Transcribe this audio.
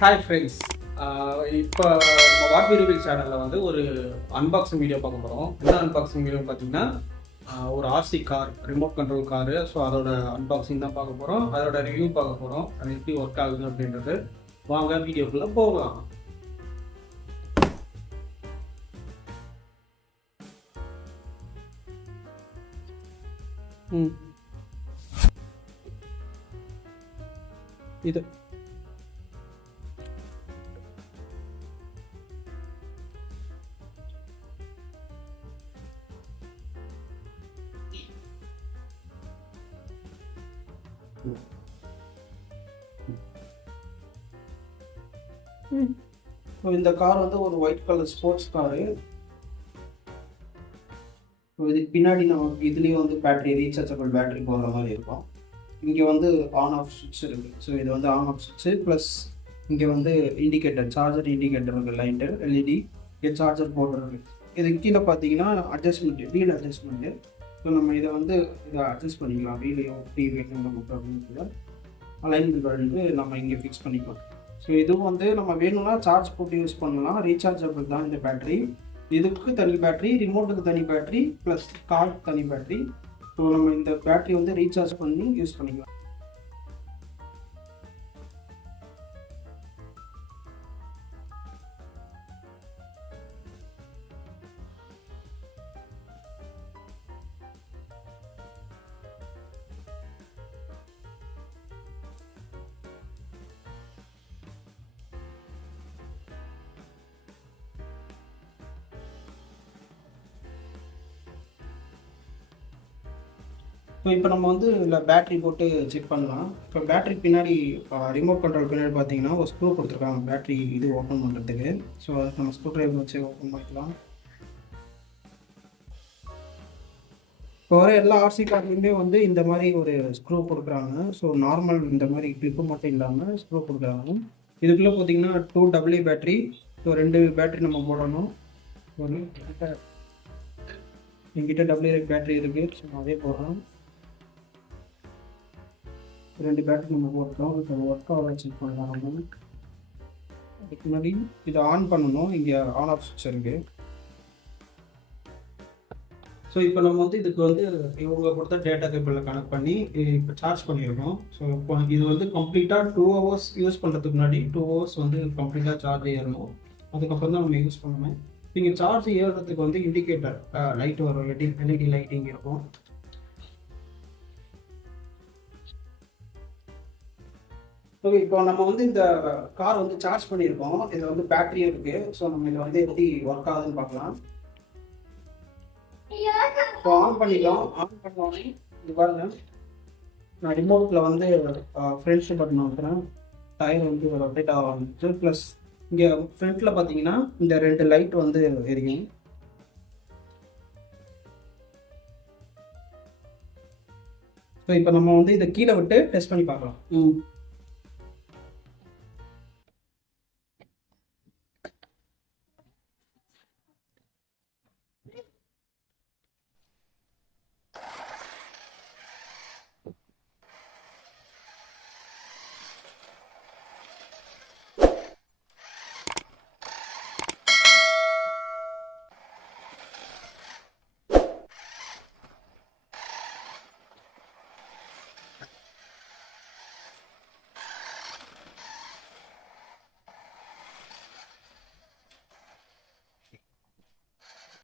Hi friends, இப்போ நம்ம what reveal சேனலில் வந்து ஒரு அன்பாக்சிங் வீடியோ பார்க்க போகிறோம். என்ன அன்பாக்சிங் வீடியோ பார்த்தீங்கன்னா ஒரு RC car, remote control car. So அதோட அன்பாக்சிங் தான் பார்க்க போகிறோம், அதோட ரிவ்யூ பார்க்க போகிறோம், அது எப்படி ஒர்க் ஆகுது அப்படின்றது. வாங்க வீடியோக்குள்ளே போகலாம். இது இந்த கார் வந்து ஒரு ஒயிட் கலர் ஸ்போர்ட்ஸ் காரு. இதுக்கு பின்னாடி நமக்கு இதுலேயும் வந்து பேட்டரி, ரீசார்ஜபிள் பேட்டரி போடுற மாதிரி இருக்கும். இங்கே வந்து ஆன் ஆஃப் சுவிட்ச் இருக்குது. ஸோ இது வந்து ஆன் ஆஃப் சுவிட்சு ப்ளஸ் இங்கே வந்து இண்டிகேட்டர், சார்ஜர் இண்டிகேட்டர் இருக்குது, லைட்டு எல்இடி. இங்கே சார்ஜர் போடுறது. இது கீழே பார்த்தீங்கன்னா அட்ஜஸ்ட்மெண்ட்டு, வீல் அட்ஜஸ்ட்மெண்ட்டு. ஸோ நம்ம இதை அட்ஜஸ்ட் பண்ணிக்கலாம். வீலையோ டிவி நமக்கு அப்படின்னு அலைன்மெண்ட் வந்து நம்ம இங்கே ஃபிக்ஸ் பண்ணிக்கலாம். ஸோ இதுவும் வந்து நம்ம வேணும்னா சார்ஜ் போட்டு யூஸ் பண்ணலாம். ரீசார்ஜபிள் தான் இந்த பேட்டரி. இதுக்கு தனி பேட்டரி, ரிமோட்டுக்கு தனி பேட்டரி, ப்ளஸ் காருக்கு தனி பேட்டரி. ஸோ நம்ம இந்த பேட்டரி வந்து ரீசார்ஜ் பண்ணி யூஸ் பண்ணிக்கலாம். ஸோ இப்போ நம்ம வந்து இதில் பேட்ரி போட்டு செக் பண்ணலாம். இப்போ பேட்ரி பின்னாடி, ரிமோட் கண்ட்ரோல் பின்னாடி பார்த்தீங்கன்னா ஒரு ஸ்க்ரூ கொடுத்துருக்காங்க பேட்ரி இது ஓப்பன் பண்ணுறதுக்கு. ஸோ அதுக்கு நம்ம ஸ்க்ரூ ட்ரைவர் வச்சு ஓப்பன் பண்ணிக்கலாம். இப்போ வர எல்லா ஆர்சி கார்லையுமே வந்து இந்த மாதிரி ஒரு ஸ்க்ரூ கொடுக்குறாங்க. ஸோ நார்மல் இந்த மாதிரி கிளிப்பு மட்டும் இல்லாமல் ஸ்க்ரூ கொடுக்குறாங்க. இதுக்குள்ளே பார்த்தீங்கன்னா 2AA பேட்ரி. ஸோ 2 பேட்ரி நம்ம போடணும். ஒரு எங்கிட்ட AA பேட்ரி இருக்குது. ஸோ அதே போடுறோம். 2 பேட்டரி நம்ம போட்டோம். இப்போ ஒர்க் ஆக செக் பண்ணலாம். நம்ம அதுக்கு முன்னாடி இதை ஆன் பண்ணணும். இங்கே ஆன் ஆஃப் சுவிட்ச் இருக்குது. ஸோ இப்போ நம்ம வந்து இதுக்கு வந்து இவங்க கொடுத்த டேட்டா கேபிளில் கனெக்ட் பண்ணி இப்போ சார்ஜ் பண்ணியிருக்கோம். ஸோ இப்போ இது வந்து கம்ப்ளீட்டாக 2 hours யூஸ் பண்ணுறதுக்கு முன்னாடி 2 hours வந்து கம்ப்ளீட்டாக சார்ஜ் ஏறணும். அதுக்கப்புறம் தான் நம்ம யூஸ் பண்ணணும். இங்கே சார்ஜ் ஏறுறதுக்கு வந்து இண்டிகேட்டர் லைட் வரும், எல்இடி லைட்டிங் இருக்கும். ஓகே, இப்போ நம்ம வந்து இந்த கார் வந்து சார்ஜ் பண்ணியிருக்கோம். இதில் வந்து பேட்டரியும் இருக்குது. ஸோ நம்ம இதை வந்து எப்படி ஒர்க் ஆகுதுன்னு பார்க்கலாம். ஸோ ஆன் பண்ணிக்கலாம். ஆன் பண்ணோடனே இது பாருங்க, நான் ரிமோட்டில் வந்து ஃப்ரண்ட் பட்டன் வைக்கிறேன். டயர் வந்து ரொட்டேட் ஆக ஆரம்பிச்சு. ப்ளஸ் இங்கே ஃப்ரண்ட்டில் பார்த்தீங்கன்னா இந்த 2 லைட் வந்து எரியும். ஸோ இப்போ நம்ம வந்து இதை கீழே விட்டு டெஸ்ட் பண்ணி பார்க்கலாம்.